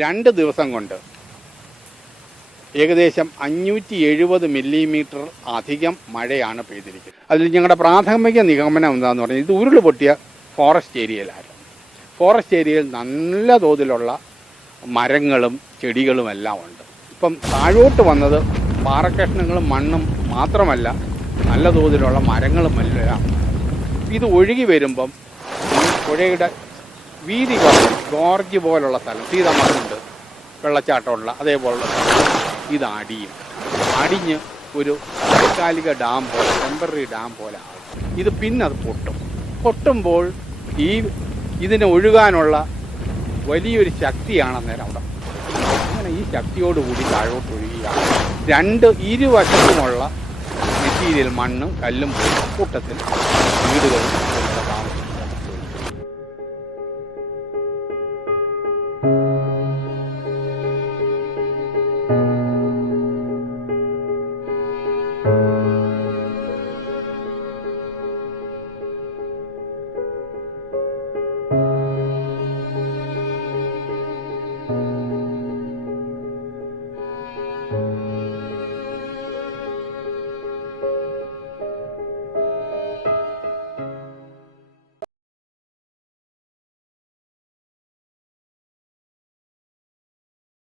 2 ദിവസം കൊണ്ട് ഏകദേശം 570 മില്ലിമീറ്റർ അധികം മഴയാണ് പെയ്തിരിക്കുന്നത്. അതിൽ ഞങ്ങളുടെ പ്രാഥമിക നിഗമനം എന്താണെന്ന് പറഞ്ഞാൽ ഇത് ഉരുൾ പൊട്ടിയ ഫോറസ്റ്റ് ഏരിയയിലായിരുന്നു. ഫോറസ്റ്റ് ഏരിയയിൽ നല്ല തോതിലുള്ള മരങ്ങളും ചെടികളും എല്ലാം ഉണ്ട്. ഇപ്പം താഴോട്ട് വന്നത് പാറക്കഷ്ണങ്ങളും മണ്ണും മാത്രമല്ല, നല്ല തോതിലുള്ള മരങ്ങളും എല്ലാം. ഇത് ഒഴുകി വരുമ്പം പുഴയുടെ വീതി ഗോർജ് പോലുള്ള സ്ഥലം, സീതമണ്ണുണ്ട്, വെള്ളച്ചാട്ടമുള്ള അതേപോലുള്ള സ്ഥലം ഇത് അടിഞ്ഞ് ഒരു താൽക്കാലിക ഡാം പോലെ, ടെമ്പററി ഡാം പോലെ ആകും. ഇത് പിന്നെ അത് പൊട്ടുമ്പോൾ ഇതിന് ഒഴുകാനുള്ള വലിയൊരു ശക്തിയാണ് അന്നേരം അവിടെ. അങ്ങനെ ഈ ശക്തിയോടുകൂടി താഴോട്ട് ഒഴുകുകയാണ്. ഇരുവശത്തുമുള്ള മെറ്റീരിയൽ, മണ്ണും കല്ലും കൂട്ടത്തിൽ വീടുകളും താമസിക്കുന്നത്.